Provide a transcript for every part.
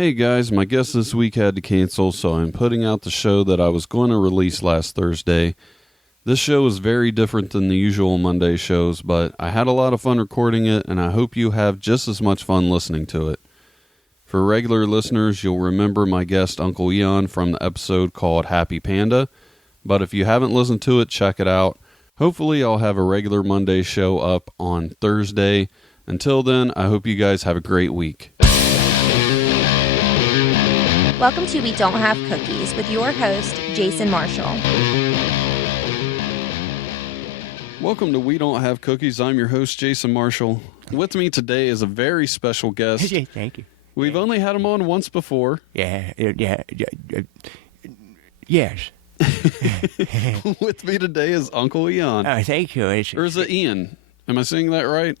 Hey guys, my guest this week had to cancel, so I'm putting out the show that I was going to release last Thursday. This show is very different than the usual Monday shows, but I had a lot of fun recording it, and I hope you have just as much fun listening to it. For regular listeners, you'll remember my guest Uncle Eon from the episode called Happy Panda, but if you haven't listened to it, check it out. Hopefully I'll have a regular Monday show up on Thursday. Until then, I hope you guys have a great week. Welcome to We Don't Have Cookies with your host, Jason Marshall. Welcome to We Don't Have Cookies. I'm your host, Jason Marshall. With me today is a very special guest. Thank you. We've only had him on once before. Yes. With me today is Uncle Eon. Thank you. Or is it Ian? Am I saying that right?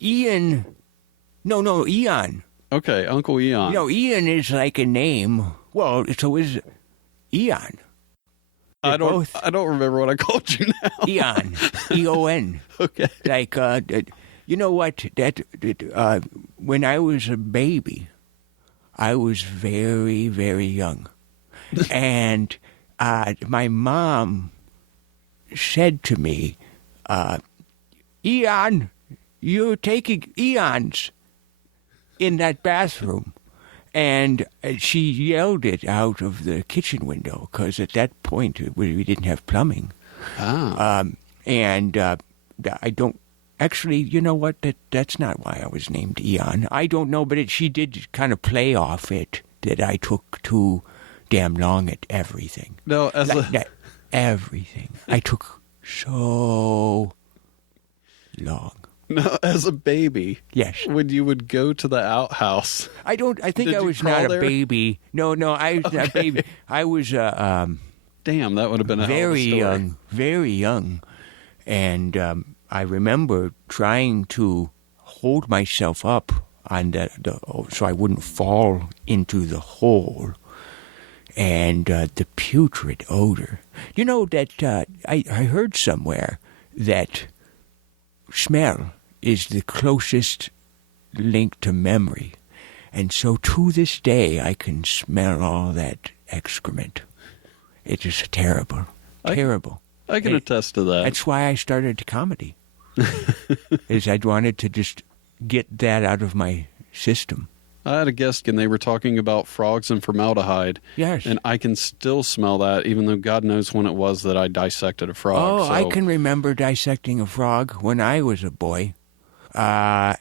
Ian. No, Eon. Okay, Uncle Eon. No, Ian is like a name. Well, so is Eon. I don't remember what I called you now. Eon. E-O-N. Okay. Like, you know what? When I was a baby, I was very, very young. And my mom said to me, Eon, you're taking Eons in that bathroom. And she yelled it out of the kitchen window because at that point we didn't have plumbing. Ah. I don't actually. You know what? That's not why I was named Eon. I don't know, but she did kind of play off it that I took too damn long at everything. No, everything. I took so long. No, as a baby. Yes. When you would go to the outhouse. I think Did I you was crawl not there? a baby. No, I was not a baby. I was Damn, that would have been a hell of a story. Very young. And I remember trying to hold myself up on so I wouldn't fall into the hole. And the putrid odor. You know that I heard somewhere that smell is the closest link to memory. And so to this day, I can smell all that excrement. It is terrible. Terrible. I can attest to that. That's why I started comedy. Is I wanted to just get that out of my system. I had a guest and they were talking about frogs and formaldehyde. Yes. And I can still smell that, even though God knows when it was that I dissected a frog. Oh, so. I can remember dissecting a frog when I was a boy. I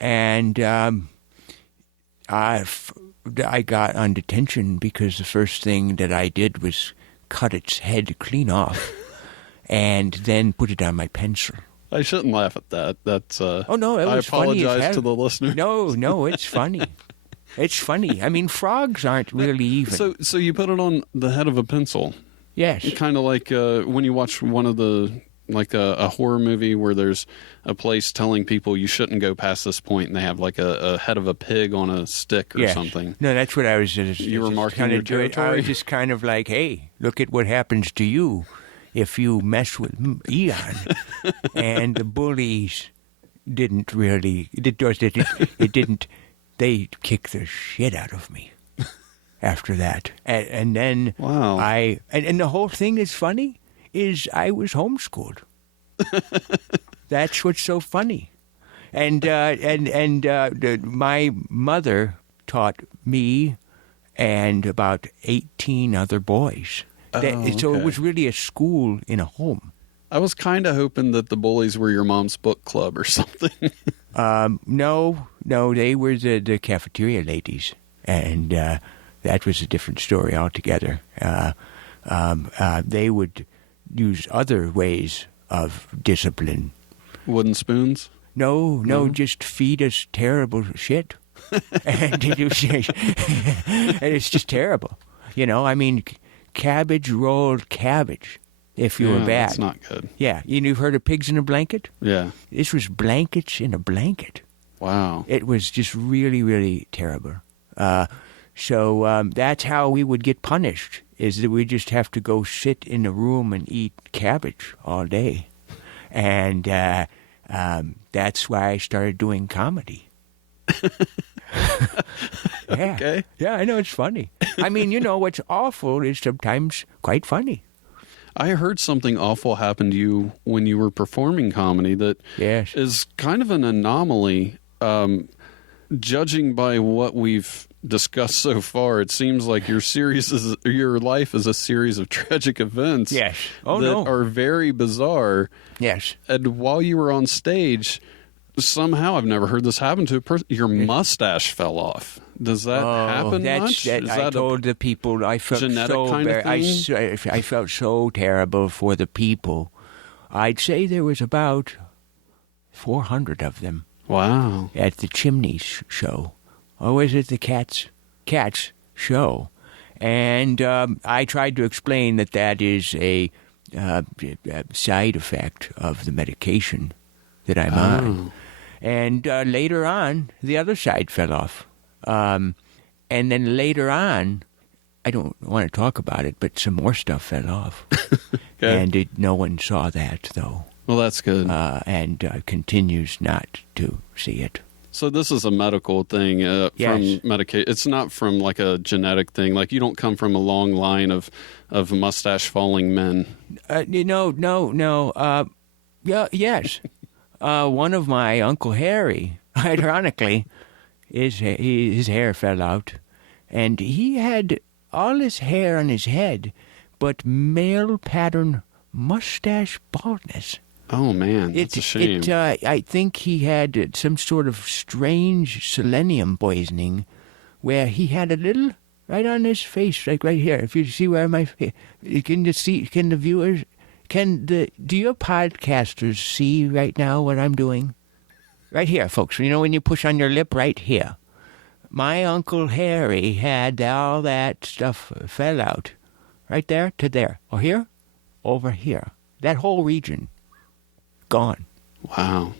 got on detention because the first thing that I did was cut its head clean off and then put it on my pencil. I shouldn't laugh at that. That's oh no, it was funny. I apologize to the listener. No, it's funny. It's funny. I mean, frogs aren't really even. So you put it on the head of a pencil. Yes. Kind of like when you watch one of the, like a horror movie where there's a place telling people you shouldn't go past this point, and they have like a head of a pig on a stick or something. No, that's what I was. You were marking your territory? I was just kind of like, hey, look at what happens to you if you mess with Eon. And the bullies didn't really. It didn't. They kicked the shit out of me after that. And then wow. And the whole thing is funny is I was homeschooled. That's what's so funny. And my mother taught me and about 18 other boys. So it was really a school in a home. I was kind of hoping that the bullies were your mom's book club or something. No, they were the cafeteria ladies, and that was a different story altogether. They would use other ways of discipline. Wooden spoons? No, just feed us terrible shit. And it's just terrible. You know, I mean, rolled cabbage. If you were bad. That's not good. Yeah. You've heard of pigs in a blanket? Yeah. This was blankets in a blanket. Wow. It was just really, really terrible. So that's how we would get punished, is that we just have to go sit in a room and eat cabbage all day. And that's why I started doing comedy. Yeah. Okay. Yeah, I know it's funny. I mean, what's awful is sometimes quite funny. I heard something awful happen to you when you were performing comedy that Yes. is kind of an anomaly. Judging by what we've discussed so far, it seems like your life is a series of tragic events. Yes. Oh, that no. are very bizarre. Yes. And while you were on stage, somehow I've never heard this happen to a person. Your mustache fell off. Does that happen much? I told the people I felt genetic so kind of thing? I felt so terrible for the people. I'd say there was about 400 of them. Wow. At the Chimneys show. Or was it the Cats show? And I tried to explain that is a side effect of the medication that I'm on. And later on, the other side fell off. And then later on, I don't want to talk about it, but some more stuff fell off. Okay. And no one saw that, though. Well, that's good. And continues not to see it. So this is a medical thing Yes. from medication. It's not from like a genetic thing. Like you don't come from a long line of mustache falling men. No. Yes. One of my Uncle Harry, ironically, his hair fell out, and he had all his hair on his head, but male pattern mustache baldness. Oh, man, that's a shame. I think he had some sort of strange selenium poisoning where he had a little right on his face, like right here. If you see where my face, can the viewers, do your podcasters see right now what I'm doing? Right here, folks. When you push on your lip right here. My Uncle Harry had all that stuff fell out. Right there to there. Or here? Over here. That whole region. Gone. Wow.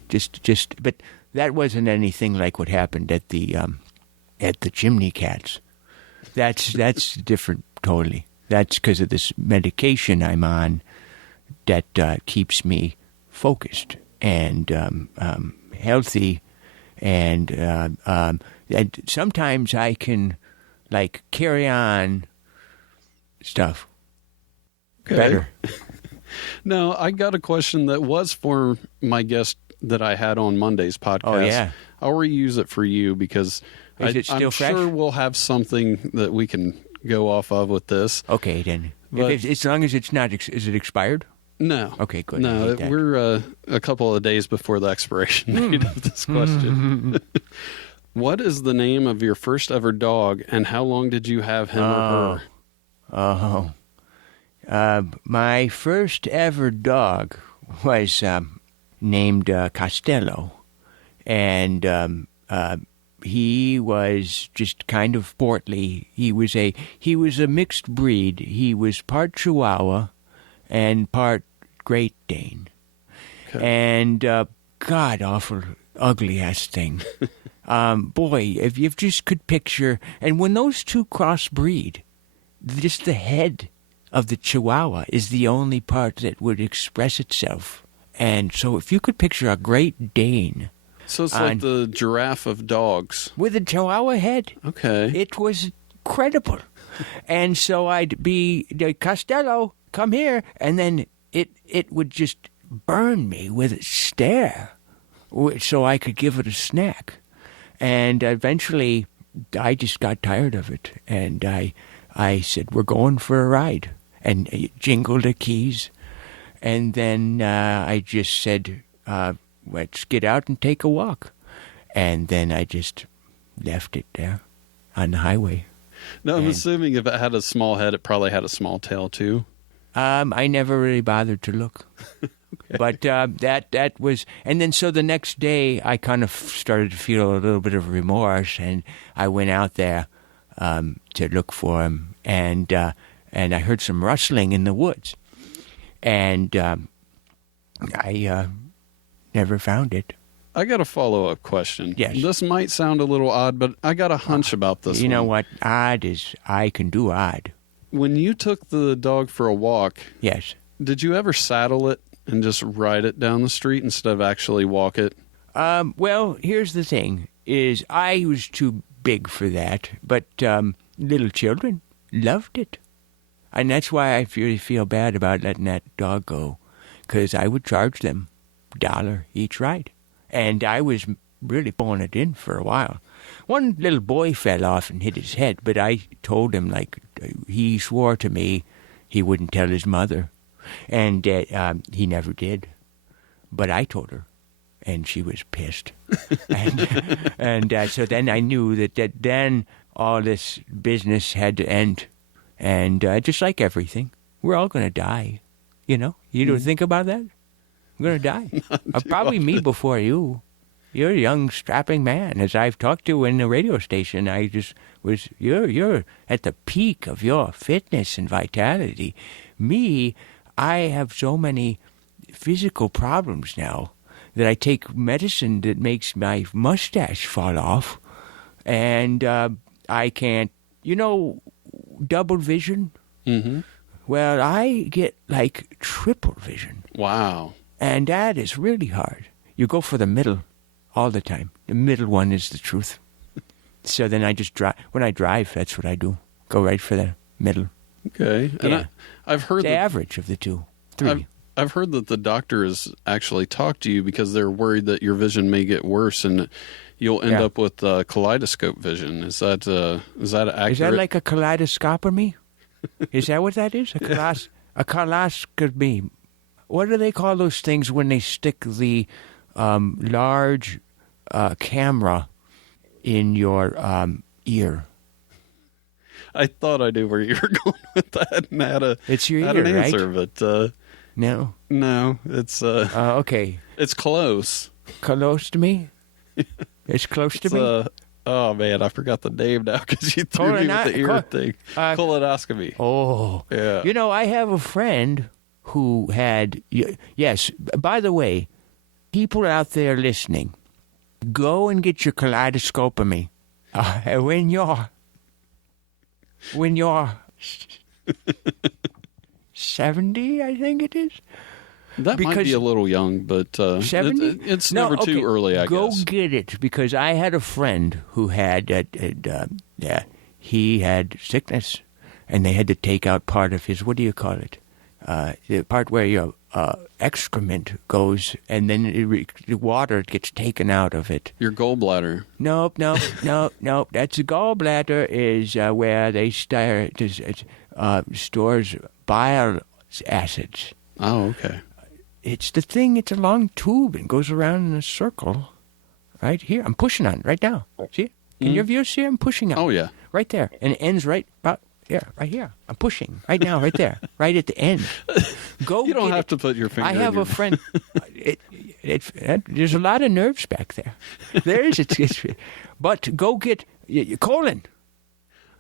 But that wasn't anything like what happened at the Chimney Cats. That's different totally. That's because of this medication I'm on that keeps me focused and healthy, and sometimes I can carry on stuff better. Now, I got a question that was for my guest that I had on Monday's podcast. Oh, yeah. I'll reuse it for you because I'm sure we'll have something that we can go off of with this. Okay, then. As long as it's not, is it expired? No. Okay, good. No, we're a couple of days before the expiration date of this question. What is the name of your first ever dog, and how long did you have him or her? My first ever dog was named Costello, and he was just kind of portly. He was a mixed breed. He was part Chihuahua and part Great Dane, and god awful ugly ass thing. Boy, if you just could picture, and when those two crossbreed, just the head of the Chihuahua is the only part that would express itself. And so if you could picture a Great Dane. So it's like the giraffe of dogs. With a Chihuahua head. Okay. It was incredible. And so I'd be, Costello, come here. And then it would just burn me with its stare so I could give it a snack. And eventually I just got tired of it. And I said, we're going for a ride. And jingled the keys. And then I just said, let's get out and take a walk. And then I just left it there on the highway. No, I'm assuming if it had a small head, it probably had a small tail too. I never really bothered to look. Okay. But that was... And then so the next day, I kind of started to feel a little bit of remorse. And I went out there to look for him. And I heard some rustling in the woods. And I never found it. I got a follow-up question. Yes. This might sound a little odd, but I got a hunch about this one. You know what? Odd is... I can do odd. When you took the dog for a walk... Yes. Did you ever saddle it and just ride it down the street instead of actually walk it? Well, here's the thing. is I was too big for that, but little children loved it. And that's why I really feel bad about letting that dog go, because I would charge them $1 each ride. And I was really pulling it in for a while. One little boy fell off and hit his head, but I told him, like, he swore to me he wouldn't tell his mother. And he never did. But I told her, and she was pissed. and so then I knew that then all this business had to end. And just like everything, we're all going to die. You know? You don't think about that? I'm going to die. Probably me before you. You're a young, strapping man. As I've talked to in the radio station, I just was, you're at the peak of your fitness and vitality. Me, I have so many physical problems now that I take medicine that makes my mustache fall off. And I can't, double vision? Mm-hmm. Well, I get like triple vision. Wow. And that is really hard. You go for the middle all the time. The middle one is the truth. So then I just drive. When I drive, that's what I do. Go right for the middle. Okay. Yeah. And I've heard the average of the two. 3. I've heard that the doctor has actually talked to you because they're worried that your vision may get worse and you'll end up with kaleidoscope vision. Is that accurate? Is that like a kaleidoscopomy? Is that what that is? A coloscopy. What do they call those things when they stick the large camera in your ear? I thought I knew where you were going with that, and it's your had ear, an answer, right? but no, it's okay. It's close. Close to me. It's close to me. Oh man, I forgot the name now because you threw me with the ear thing. Colonoscopy. Oh, yeah. I have a friend who had. Yes. By the way, people out there listening, go and get your kaleidoscopomy when you're 70, I think it is. That might be a little young, but 70? It's never too early, I guess. Go get it, because I had a friend who had, he had sickness, and they had to take out part of his, what do you call it? The part where your excrement goes, and then the water gets taken out of it. Your gallbladder. Nope. That's the gallbladder is where they stores bile acids. Oh, okay. It's the thing. It's a long tube and goes around in a circle. Right here. I'm pushing on it right now. See it? Can your viewers see it? I'm pushing on it. Oh, yeah. Right there. And it ends right about here. Right here. I'm pushing. Right now. Right there. Right at the end. Go. You don't have to put your finger I have a friend. There's a lot of nerves back there. There is. But go get your colon.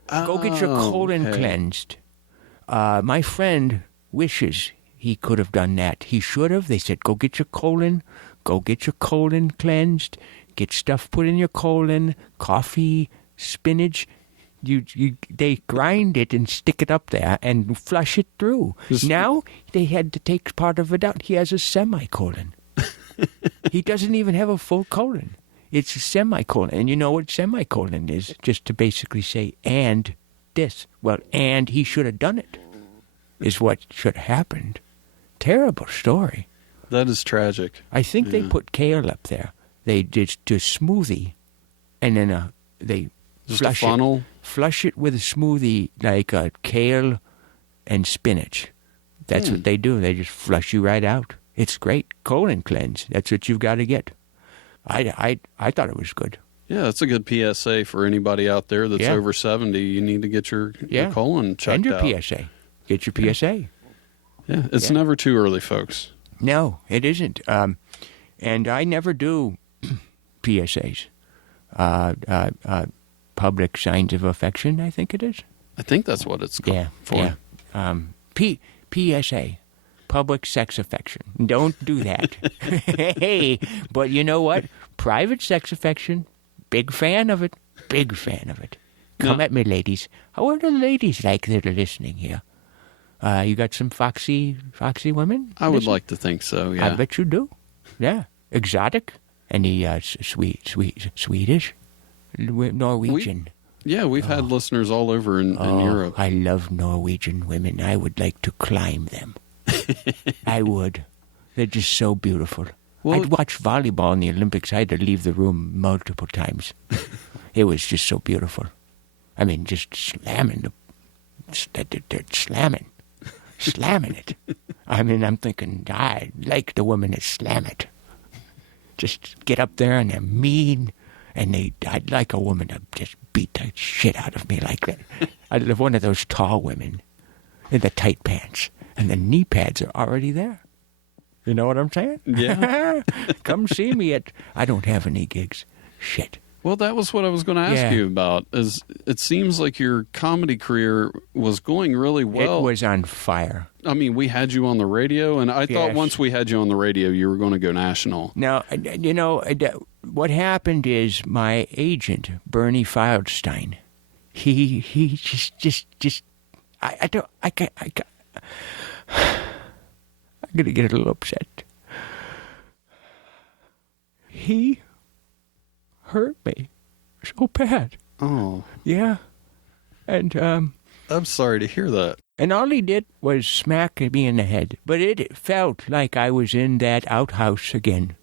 Go get your colon cleansed. My friend wishes he could have done that. He should have. They said, go get your colon cleansed, get stuff put in your colon, coffee, spinach. They grind it and stick it up there and flush it through. Now they had to take part of it out. He has a semicolon. He doesn't even have a full colon. It's a semicolon. And you know what semicolon is? Just to basically say, and this. Well, and he should have done it, is what should have happened. Terrible story. That is tragic. I think they put kale up there. They did a smoothie, and then they just a funnel? Flush it with a smoothie like kale and spinach. That's what they do. They just flush you right out. It's great. Colon cleanse. That's what you've got to get. I thought it was good. Yeah, that's a good PSA for anybody out there that's over 70. You need to get your colon checked out. And your PSA. Get your PSA. Yeah, it's never too early, folks. No, it isn't. And I never do PSAs. Public signs of affection, I think it is. I think that's what it's called for. Yeah. PSA. Public sex affection. Don't do that. Hey, but you know what? Private sex affection, big fan of it. Big fan of it. Come at me, ladies. How are the ladies like that are listening here? You got some foxy women? I would like to think so, yeah. I bet you do. Yeah. Exotic. Any Swedish? Norwegian? We've had listeners all over in Europe. I love Norwegian women. I would like to climb them. I would. They're just so beautiful. Well, I'd watch volleyball in the Olympics. I had to leave the room multiple times. It was just so beautiful. I mean, just slamming they're slamming it. I mean, I'm thinking, I like the women that slam it. Just get up there and they're mean, and I'd like a woman to just beat the shit out of me like that. I'd love one of those tall women in the tight pants, and the knee pads are already there. You know what I'm saying? Yeah. Come see me I don't have any gigs. Shit. Well, that was what I was going to ask you about. Is it seems like your comedy career was going really well. It was on fire. I mean, we had you on the radio, and I thought once we had you on the radio, you were going to go national. Now, you know, what happened is my agent, Bernie Feldstein, he just I'm going to get a little upset. He hurt me so bad. Oh. Yeah. And, I'm sorry to hear that. And all he did was smack me in the head. But it felt like I was in that outhouse again.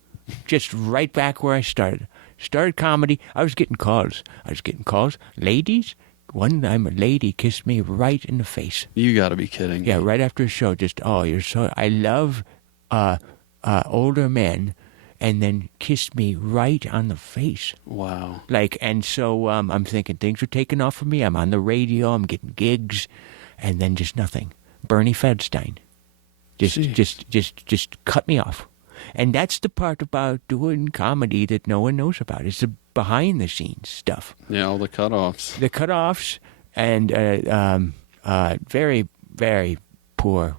Just right back where I started. Started comedy. I was getting calls. Ladies? One time a lady kissed me right in the face. You got to be kidding. Yeah, right after a show. Just, you're so... I love older men, and then kissed me right on the face. Wow. And so I'm thinking things are taking off for me. I'm on the radio. I'm getting gigs. And then just nothing. Bernie Feldstein. Just cut me off. And that's the part about doing comedy that no one knows about. It's the behind-the-scenes stuff. Yeah, all the cutoffs. The cutoffs and very, very poor,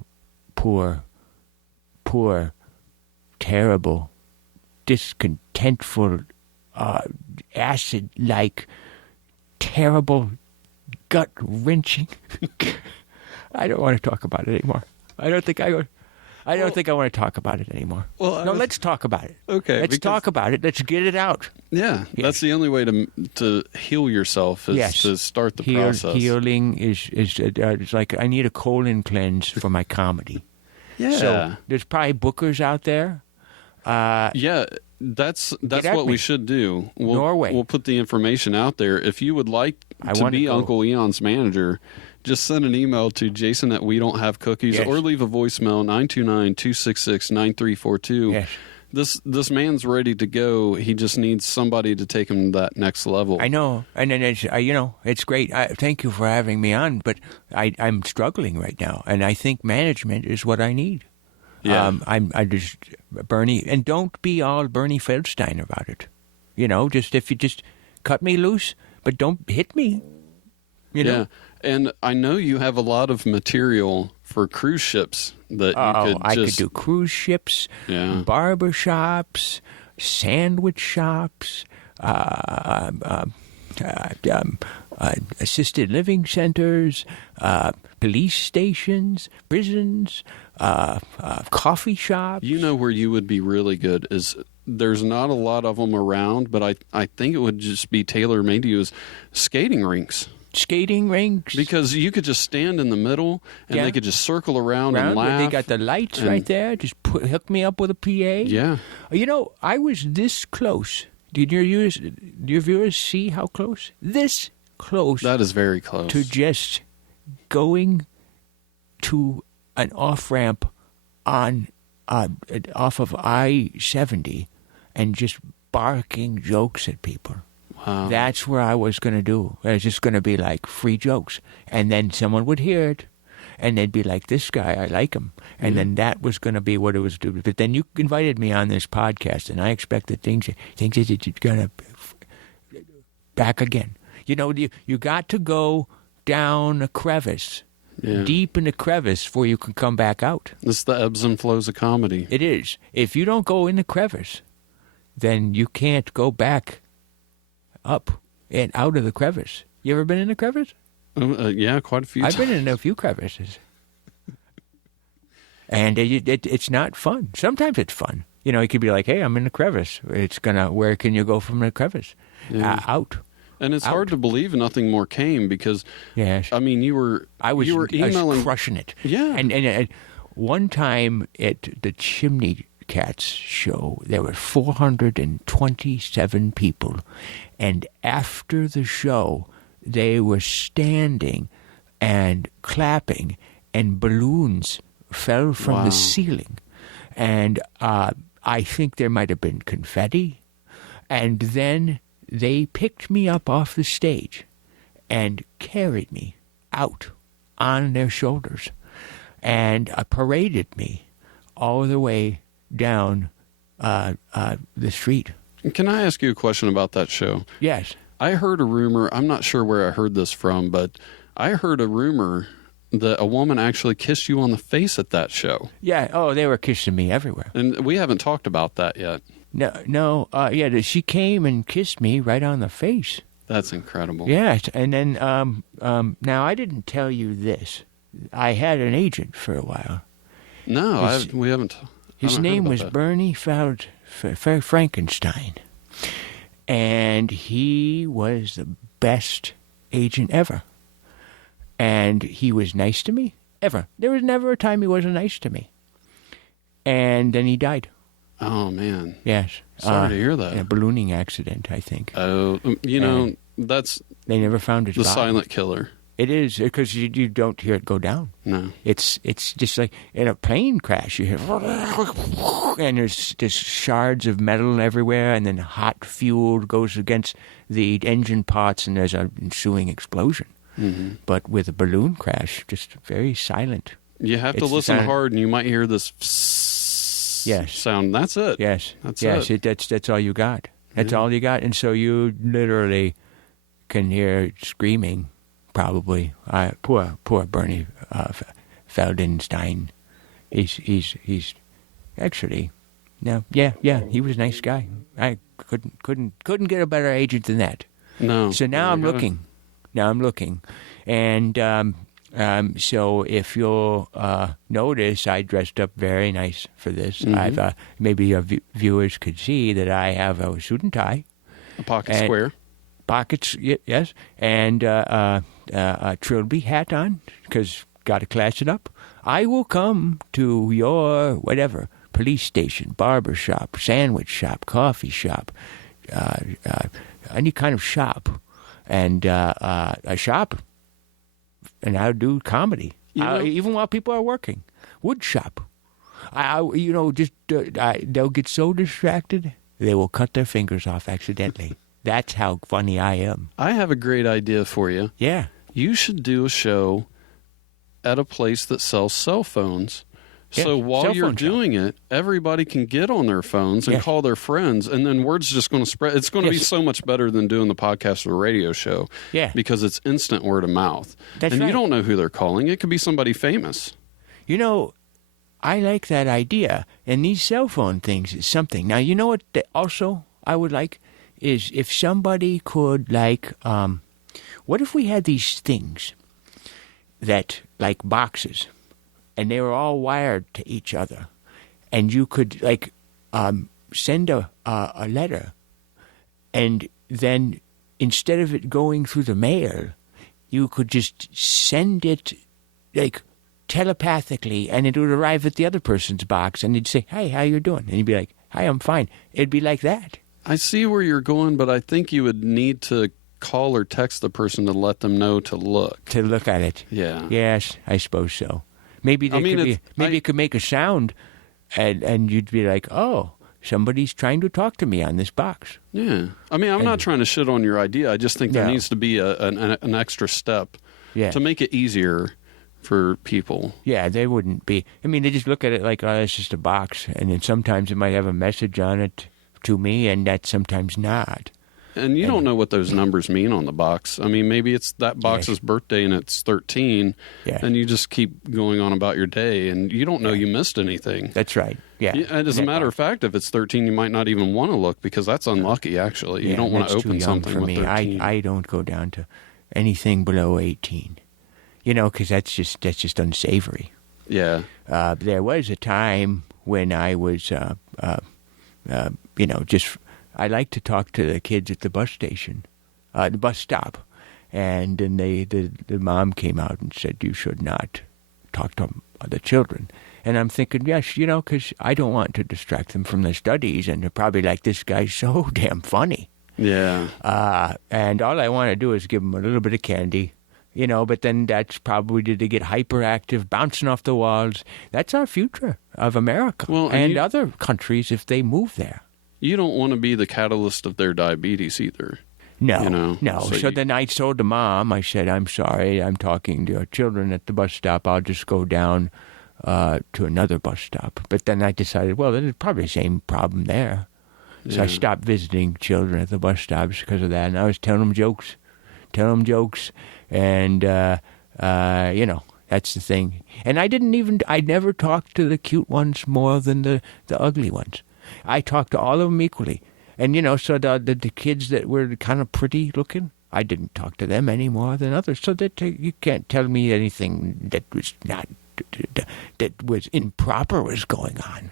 terrible, discontentful, acid-like, terrible, gut-wrenching. I don't want to talk about it anymore. I don't think I want to talk about it anymore. Well, let's talk about it. Okay. Let's talk about it. Let's get it out. Yeah. Yes. That's the only way to heal yourself is to start the process. Healing is like I need a colon cleanse for my comedy. Yeah. So there's probably bookers out there. Yeah. That's what we should do. Norway. We'll put the information out there. If you would like to be Uncle Eon's manager, just send an email to Jason at WeDon'tHaveCookies or leave a voicemail 929-266-9342. Yes. This man's ready to go. He just needs somebody to take him to that next level. I know, and then it's great. Thank you for having me on, but I'm struggling right now, and I think management is what I need. Yeah. I just Bernie, and don't be all Bernie Feldstein about it. If you just cut me loose, but don't hit me. You know? And I know you have a lot of material for cruise ships that I could do cruise ships, barber shops, sandwich shops, assisted living centers, police stations, prisons, coffee shops. You know where you would be really good is there's not a lot of them around, but I think it would just be tailor-made to you is skating rinks. Skating rinks? Because you could just stand in the middle and they could just circle around and laugh. They got the lights right there. Just hook me up with a PA. Yeah. I was this close. Did your viewers see how close? This close. That is very close. To just going to an off-ramp off of I-70 and just barking jokes at people. Wow. That's where I was going to do. It was just going to be like free jokes. And then someone would hear it, and they'd be like, this guy, I like him. And then that was going to be what it was doing. But then you invited me on this podcast, and I expected things that you're going to back again. You got to go down a crevice, deep in the crevice, before you can come back out. It's the ebbs and flows of comedy. It is. If you don't go in the crevice, then you can't go back up and out of the crevice. You ever been in a crevice? Yeah, quite a few times. I've been in a few crevices. And it's not fun. Sometimes it's fun. He could be like, hey, I'm in the crevice. Where can you go from the crevice? Yeah. Out. And it's Out. hard to believe nothing more came because, yes. I mean, you were emailing. I was crushing it. Yeah. And one time at the Chimney Cats show, there were 427 people. And after the show, they were standing and clapping, and balloons fell from the ceiling. And I think there might have been confetti. And then they picked me up off the stage and carried me out on their shoulders and paraded me all the way down the street. Can I ask you a question about that show? Yes. I heard a rumor. I'm not sure where I heard this from, but I heard a rumor that a woman actually kissed you on the face at that show. Yeah. Oh, they were kissing me everywhere. And we haven't talked about that yet. No. Yeah, she came and kissed me right on the face. That's incredible. Yes. And then, now I didn't tell you this. I had an agent for a while. No, we haven't. His name was Bernie Frankenstein. And he was the best agent ever. And he was nice to me, ever. There was never a time he wasn't nice to me. And then he died. Oh, man. Yes. Sorry to hear that. In a ballooning accident, I think. Oh, that's... They never found his body. The silent killer. It is, because you don't hear it go down. No. It's just like in a plane crash, you hear, and there's just shards of metal everywhere, and then hot fuel goes against the engine parts, and there's an ensuing explosion. Mm-hmm. But with a balloon crash, just very silent. You have to listen hard, and you might hear this sound. That's it. Yes. That's it. That's all you got. That's all you got. And so you literally can hear screaming. Probably, poor Bernie Feldenstein. He's actually, no, yeah, he was a nice guy. I couldn't get a better agent than that. No. So now I'm looking. And so if you'll notice, I dressed up very nice for this. Mm-hmm. I've maybe your viewers could see that I have a suit and tie, a pocket square. Pockets, yes, and a trilby hat on, because got to class it up. I will come to your whatever, police station, barber shop, sandwich shop, coffee shop, any kind of shop, and a shop, and I'll do comedy, even while people are working. Wood shop. They'll get so distracted, they will cut their fingers off accidentally. That's how funny I am. I have a great idea for you. Yeah. You should do a show at a place that sells cell phones. Yeah, so while you're doing it, everybody can get on their phones and call their friends, and then word's just going to spread. It's going to be so much better than doing the podcast or radio show. Yeah. Because it's instant word of mouth. That's and right. you don't know who they're calling. It could be somebody famous. I like that idea. And these cell phone things is something. Now, you know what also I would like? Is if somebody could, what if we had these things that, like boxes, and they were all wired to each other, and you could, send a letter, and then instead of it going through the mail, you could just send it, telepathically, and it would arrive at the other person's box, and they'd say, "Hey, how you doing?" And you'd be like, "Hi, I'm fine." It'd be like that. I see where you're going, but I think you would need to call or text the person to let them know to look. To look at it. Yeah. Yes, I suppose so. Maybe it could make a sound, and you'd be like, "Oh, somebody's trying to talk to me on this box." Yeah. I'm not trying to shit on your idea. I just think there needs to be an extra step to make it easier for people. Yeah, they wouldn't be. They just look at it like, oh, it's just a box, and then sometimes it might have a message on it to me, and that's sometimes not. And you don't know what those numbers mean on the box. Maybe it's that box's birthday and it's 13, and you just keep going on about your day, and you don't know you missed anything. That's right. Yeah. And as a matter of fact, if it's 13, you might not even want to look, because that's unlucky, actually. You don't want to open something for with me. 13. I don't go down to anything below 18, because that's just unsavory. Yeah. There was a time when I was I like to talk to the kids at the bus station, the bus stop. And then the mom came out and said, you should not talk to the children. And I'm thinking, yes, because I don't want to distract them from their studies. And they're probably like, this guy's so damn funny. Yeah. And all I want to do is give them a little bit of candy, but then that's probably to get hyperactive, bouncing off the walls. That's our future of America and other countries if they move there. You don't want to be the catalyst of their diabetes either. No. So then I told the mom, I said, I'm sorry, I'm talking to children at the bus stop. I'll just go down to another bus stop. But then I decided, well, there's probably the same problem there. So I stopped visiting children at the bus stops because of that. And I was telling them jokes. And, that's the thing. And I never talked to the cute ones more than the ugly ones. I talked to all of them equally. And, so the kids that were kind of pretty looking, I didn't talk to them any more than others. So that you can't tell me anything that was that was improper was going on.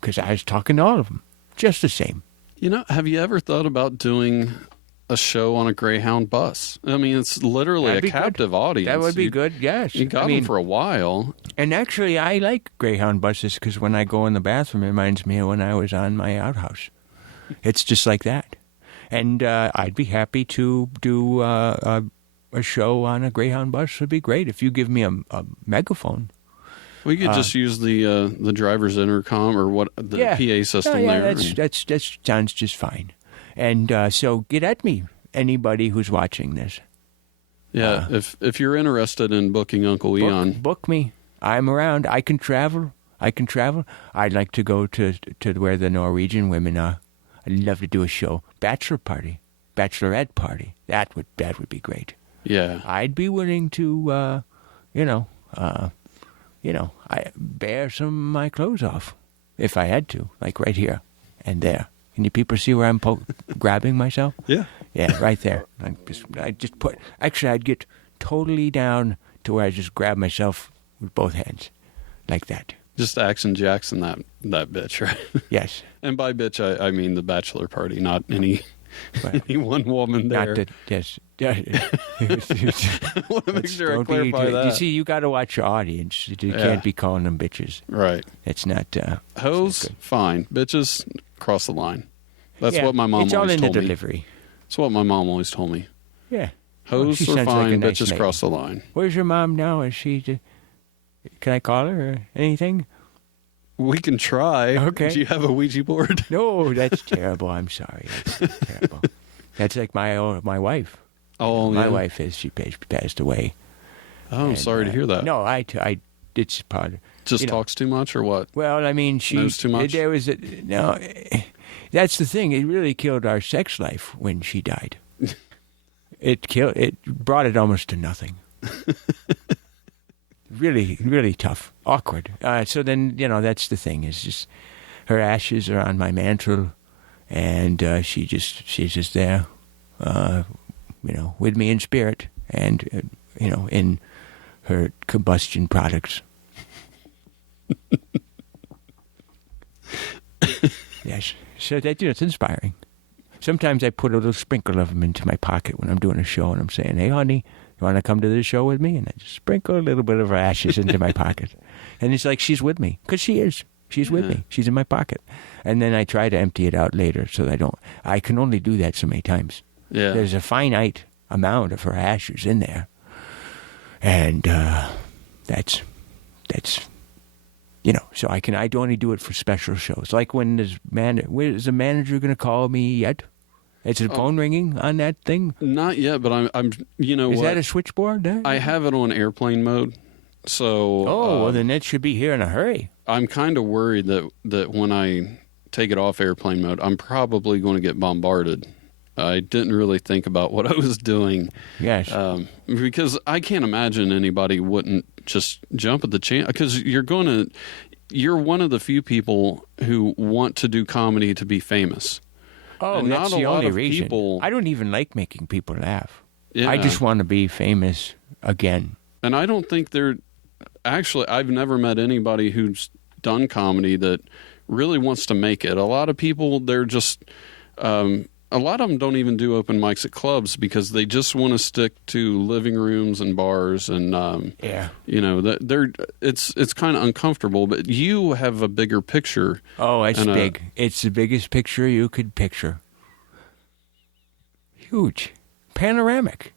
Because I was talking to all of them, just the same. Have you ever thought about doing a show on a Greyhound bus? I mean, it's literally a captive audience. That would be good, yes. You got them for a while. And actually, I like Greyhound buses because when I go in the bathroom, it reminds me of when I was on my outhouse. It's just like that. And I'd be happy to do a show on a Greyhound bus. It would be great if you give me a megaphone. We could just use the driver's intercom or PA system there. That sounds just fine. And so get at me, anybody who's watching this. Yeah, if you're interested in booking Uncle Eon. Book me. I'm around. I can travel. I'd like to go to where the Norwegian women are. I'd love to do a show. Bachelorette party. That would be great. Yeah. I'd be willing to, I bear some of my clothes off if I had to, like right here and there. Can you people see where I'm grabbing myself? Yeah. Yeah, right there. I'd get totally down to where I just grab myself with both hands, like that. Just Action Jackson that bitch, right? Yes. And by bitch, I mean the bachelor party, not any one woman there. Not that, yes. I want to make sure I clarify that. You see, you got to watch your audience. You can't be calling them bitches. Right. It's not. Hoes, fine. Bitches, cross the line. That's what my mom always told me. It's all in the delivery. That's what my mom always told me. Yeah. Hoes are fine, like bitches cross the line. Where's your mom now? Is she... Can I call her or anything? We can try. Okay. Do you have a Ouija board? No, that's terrible. I'm sorry. That's terrible. That's like my wife. Oh, my wife she passed away. Oh, I'm sorry to hear that. No, it's part of... Just talks too much or what? Well, I mean, she... Knows too much? No, that's the thing. It really killed our sex life when she died. It brought it almost to nothing. Really, really tough, awkward. So then, that's the thing. Is just her ashes are on my mantle, and she's just there, with me in spirit, and in her combustion products. Yes, so that it's inspiring. Sometimes I put a little sprinkle of them into my pocket when I'm doing a show, and I'm saying, "Hey, honey, you want to come to the show with me?" And I just sprinkle a little bit of her ashes into my pocket. And it's like she's with me, because she is. She's with me. She's in my pocket. And then I try to empty it out later so that I can only do that so many times. Yeah. There's a finite amount of her ashes in there. And that's so I'd only do it for special shows. Like when is the manager going to call me yet? Is the phone ringing on that thing? Not yet, but I'm Is that a switchboard there? I have it on airplane mode. So well then it should be here in a hurry. I'm kind of worried that when I take it off airplane mode, I'm probably going to get bombarded. I didn't really think about what I was doing. Yes. Because I can't imagine anybody wouldn't just jump at the chance, because you're one of the few people who want to do comedy to be famous. Oh, and that's not the a lot only of reason. people... I don't even like making people laugh. Yeah. I just want to be famous again. And I don't think I've never met anybody who's done comedy that really wants to make it. A lot of people, they're just, a lot of them don't even do open mics at clubs because they just want to stick to living rooms and bars, and it's kind of uncomfortable. But you have a bigger picture. Oh, it's big. It's the biggest picture you could picture. Huge, panoramic.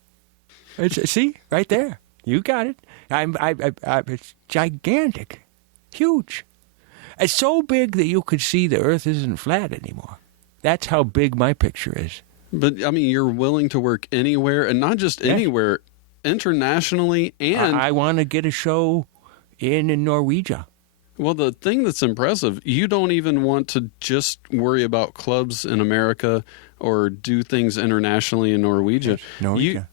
See, right there. You got it. It's gigantic, huge. It's so big that you could see the Earth isn't flat anymore. That's how big my picture is. But, I mean, you're willing to work anywhere, and not just anywhere, internationally, and... I want to get a show in Norwegia. Well, the thing that's impressive, you don't even want to just worry about clubs in America or do things internationally in Norwegia. Norwegia.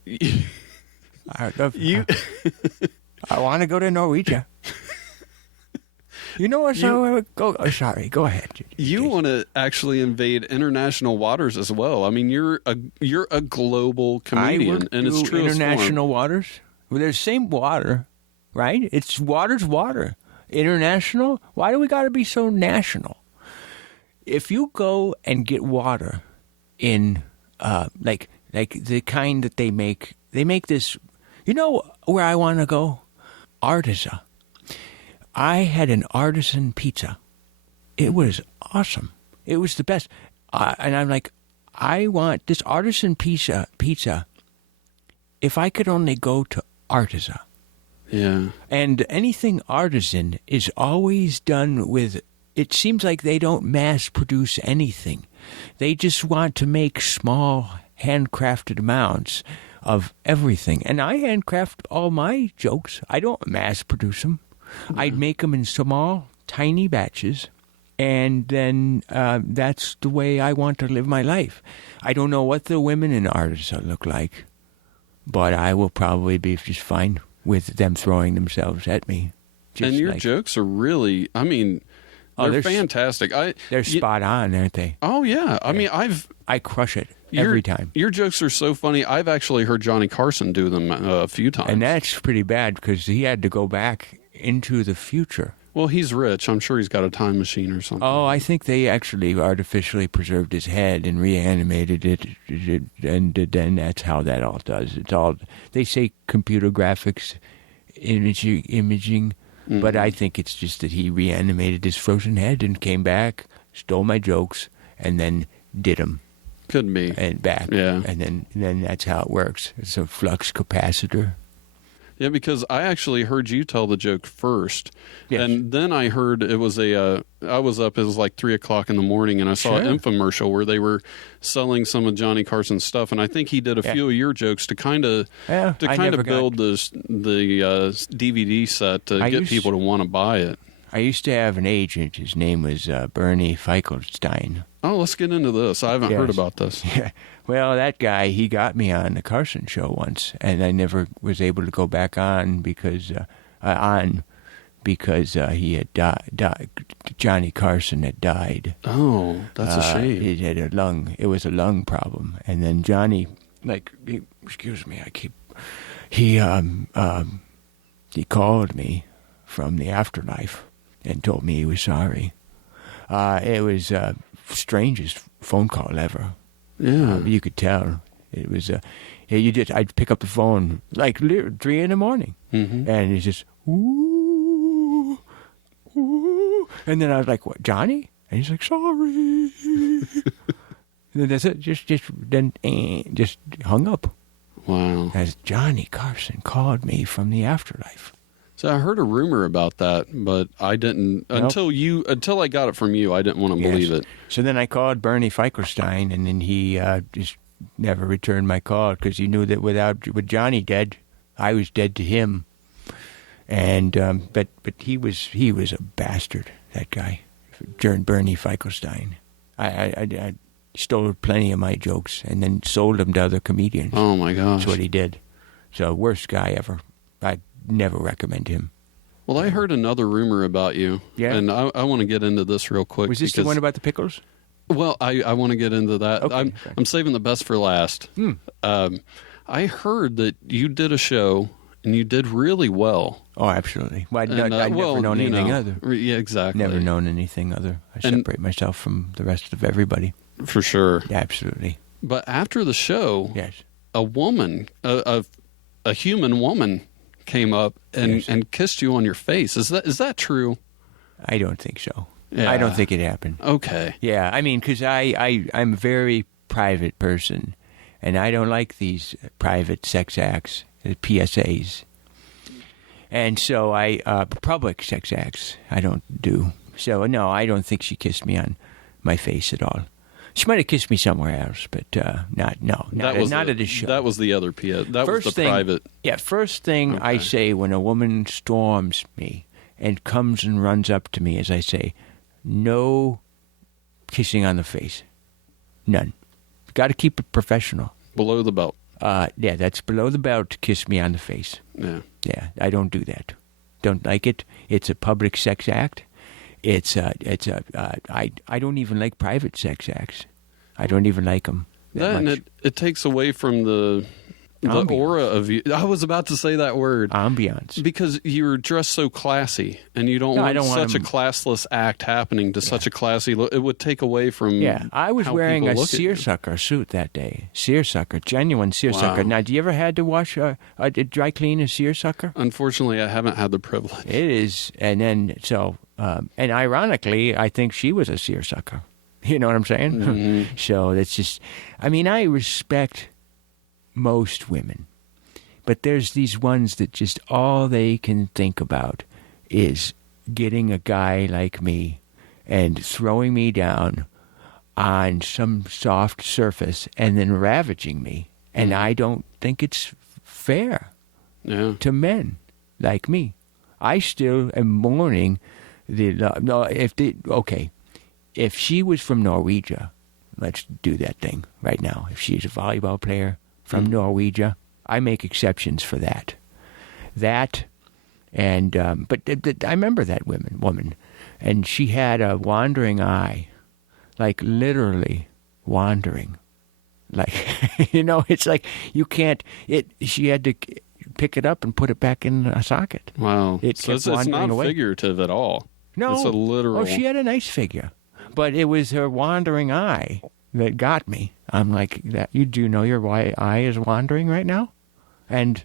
I want to go to Norwegia. You know what? Go ahead. You want to actually invade international waters as well. I mean, you're a global comedian, and it's true. International waters. Well, there's same water, right? It's water's water. International. Why do we got to be so national? If you go and get water in like the kind that they make this. You know where I want to go? Artisan. I had an Artisan Pizza. It was awesome. It was the best. And I'm like, I want this Artisan Pizza. If I could only go to Artisan. Yeah. And anything artisan is always done with, it seems like they don't mass produce anything. They just want to make small handcrafted amounts of everything. And I handcraft all my jokes. I don't mass produce them. I'd make them in small, tiny batches, and then that's the way I want to live my life. I don't know what the women in Artisan look like, but I will probably be just fine with them throwing themselves at me. And your jokes are really, I mean, they're fantastic. They're spot on, aren't they? Oh, yeah. I mean, I crush it every time. Your jokes are so funny. I've actually heard Johnny Carson do them a few times. And that's pretty bad because he had to go back into the future. Well, he's rich. I'm sure he's got a time machine or something. Oh, I think they actually artificially preserved his head and reanimated it, and then that's how that all does. It's all, they say computer graphics, imaging, but I think it's just that he reanimated his frozen head and came back, stole my jokes, and then did them. Could be. And back. Yeah. And then that's how it works. It's a flux capacitor. Yeah, because I actually heard you tell the joke first, yes. And then I heard it was I was up, it was like 3 o'clock in the morning, and I saw an infomercial where they were selling some of Johnny Carson's stuff, and I think he did a few of your jokes to kind of build the DVD set to get people to want to buy it. I used to have an agent. His name was Bernie Feichelstein. Oh, let's get into this. I haven't heard about this. Yeah. Well, that guy, he got me on the Carson show once, and I never was able to go back on because he had died. Johnny Carson had died. Oh, that's a shame. He had it was a lung problem, and then Johnny, he called me from the afterlife and told me he was sorry. It was strangest phone call ever. Yeah, you could tell it was. I'd pick up the phone like 3 a.m, and it's just ooh, ooh, and then I was like, "What, Johnny?" And he's like, "Sorry." And then that's it. Just hung up. Wow. As Johnny Carson called me from the afterlife. So I heard a rumor about that, but I didn't until I got it from you. I didn't want to believe it. So then I called Bernie Feichelstein, and then he just never returned my call because he knew that with Johnny dead, I was dead to him. And but he was a bastard, that guy, Bernie Feichelstein. I stole plenty of my jokes and then sold them to other comedians. Oh my gosh, that's what he did. So worst guy ever. I never recommend him. Well, I heard another rumor about you, and I want to get into this real quick. Was this the one about the pickles? Well, I want to get into that. Okay, I'm saving the best for last. I heard that you did a show, and you did really well. Oh, absolutely. Well, I've And, never known anything other. Yeah, exactly. Never known anything other. I separate myself from the rest of everybody. For sure. Absolutely. But after the show, Yes. a woman, a human woman, came up and kissed you on your face. Is that true? I don't think so. Yeah. I don't think it happened. Okay. Yeah, I mean, because I'm a very private person, and I don't like these private sex acts, PSAs. And so public sex acts, I don't do. So, no, I don't think she kissed me on my face at all. She might have kissed me somewhere else, but not at the show. That was the other PS. That was the private. Yeah, first thing I say when a woman storms me and comes and runs up to me is I say, no kissing on the face. None. Got to keep it professional. Below the belt. Yeah, that's below the belt to kiss me on the face. Yeah. Yeah, I don't do that. Don't like it. It's a public sex act. I don't even like private sex acts. I don't even like them. And it takes away from the aura of you. I was about to say that word. Ambiance. Because you're dressed so classy, and you don't want such a classless act happening to such a classy look. It would take away from. Yeah, I was wearing a seersucker suit that day. Seersucker, genuine seersucker. Now, do you ever had to wash dry clean a seersucker? Unfortunately, I haven't had the privilege. It is, and then and ironically, I think she was a seersucker. You know what I'm saying? Mm-hmm. So that's just. I mean, I respect most women, but there's these ones that just all they can think about is getting a guy like me and throwing me down on some soft surface and then ravaging me. And I don't think it's fair to men like me. I still am mourning if she was from Norwegia, let's do that thing right now. If she's a volleyball player from Norwegia, I make exceptions for that. But I remember that woman, and she had a wandering eye, like literally wandering. Like, it's like you can't, she had to pick it up and put it back in a socket. Wow. It's not away. Figurative at all. No. It's a literal. Oh, she had a nice figure. But it was her wandering eye that got me. I'm like, you do know your eye is wandering right now? And,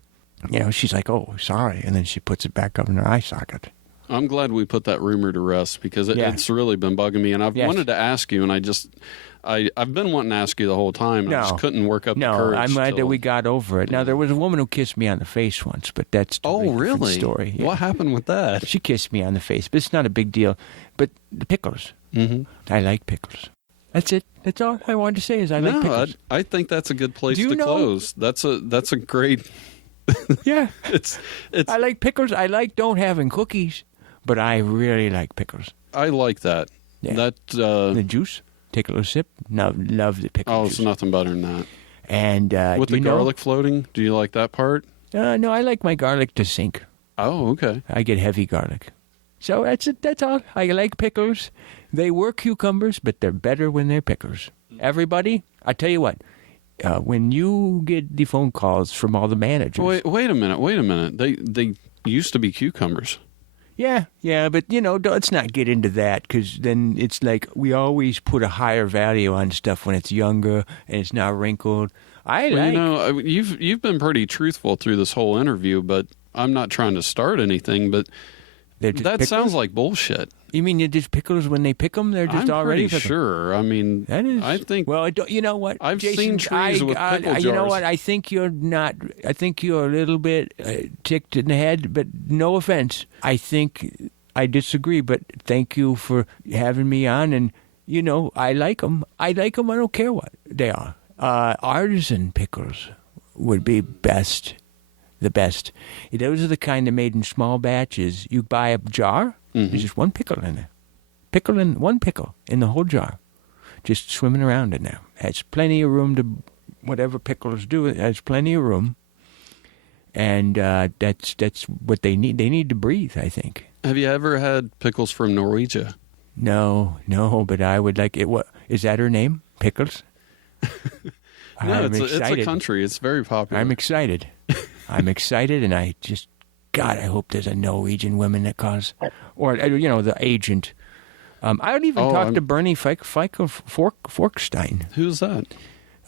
she's like, oh, sorry. And then she puts it back up in her eye socket. I'm glad we put that rumor to rest because it's really been bugging me. And I've wanted to ask you, and I've been wanting to ask you the whole time, and I just couldn't work up the courage. I'm glad that we got over it. Now, there was a woman who kissed me on the face once, but that's a different story. Yeah. What happened with that? She kissed me on the face, but it's not a big deal. But the pickles. Mm-hmm. I like pickles. That's it. That's all I wanted to say is I like pickles. I think that's a good place to close. That's a great. Yeah. It's. I like pickles. I don't having cookies, but I really like pickles. I like that. Yeah. That the juice. Take a little sip. No, love the pickle juice. It's nothing better than that. And with the garlic floating, do you like that part? No, I like my garlic to sink. Oh, okay. I get heavy garlic. So that's it. That's all. I like pickles. They were cucumbers, but they're better when they're pickles. Everybody, I tell you what. When you get the phone calls from all the managers. Wait a minute. They used to be cucumbers. Yeah, but, let's not get into that because then it's like we always put a higher value on stuff when it's younger and it's not wrinkled. You've been pretty truthful through this whole interview, but I'm not trying to start anything, but that sounds like bullshit. You mean it's just pickles when they pick them? They're just already pretty sure. I mean, that is. I think. Well, you know what? I've Jason, seen trees with pickle jars. You know what? I think you're not. I think you're a little bit ticked in the head, but no offense. I think I disagree, but thank you for having me on. And I like them. I don't care what they are. Artisan pickles would be best. The best. Those are the kind that made in small batches. You buy a jar, there's just one pickle in there. One pickle in the whole jar. Just swimming around in there. Has plenty of room to, whatever pickles do, it has plenty of room. And that's what they need. They need to breathe, I think. Have you ever had pickles from Norwegia? No, but I would like it. What is that her name? Pickles? No, it's a country. It's very popular. I'm excited. And I just God, I hope there's a Norwegian woman that calls. Or, the agent. I don't even talk to Bernie Forkstein. Who's that?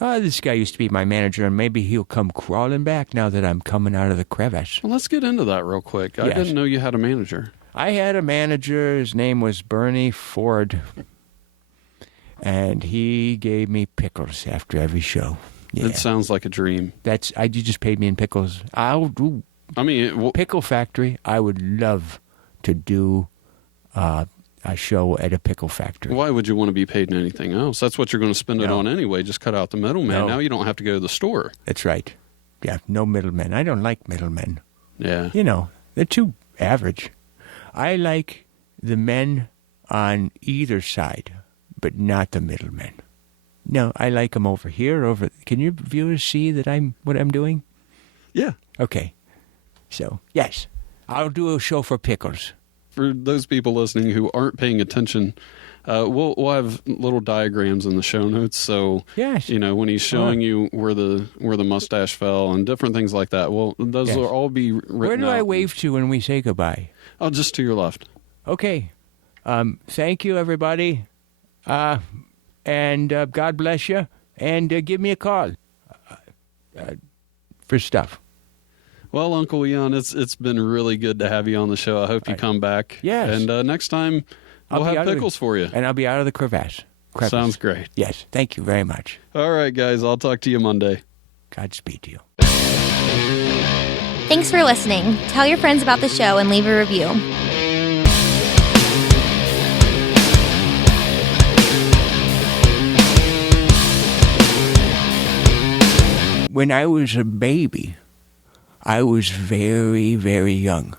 This guy used to be my manager, and maybe he'll come crawling back now that I'm coming out of the crevice. Well, let's get into that real quick. I didn't know you had a manager. I had a manager. His name was Bernie Ford. And he gave me pickles after every show. Yeah. It sounds like a dream. You just paid me in pickles. I'll do. Pickle factory. I would love to do a show at a pickle factory. Why would you want to be paid in anything else? That's what you're going to spend it on anyway. Just cut out the middleman. No. Now you don't have to go to the store. That's right. Yeah, no middlemen. I don't like middlemen. Yeah. They're too average. I like the men on either side, but not the middlemen. No, I like them over here. Can your viewers see that what I'm doing? Yeah. Okay. So, yes, I'll do a show for pickles. For those people listening who aren't paying attention, we'll have little diagrams in the show notes. So, yes. When he's showing you where the mustache fell and different things like that, well, those will all be written Where do out. I wave to when we say goodbye? Oh, just to your left. Okay. Thank you, everybody. And God bless you. And give me a call for stuff. Well, Uncle Eon, it's been really good to have you on the show. I hope you come back. Yes. And next time, we'll have pickles for you. And I'll be out of the crevasse. Sounds great. Yes. Thank you very much. All right, guys. I'll talk to you Monday. Godspeed to you. Thanks for listening. Tell your friends about the show and leave a review. When I was a baby, I was very, very young.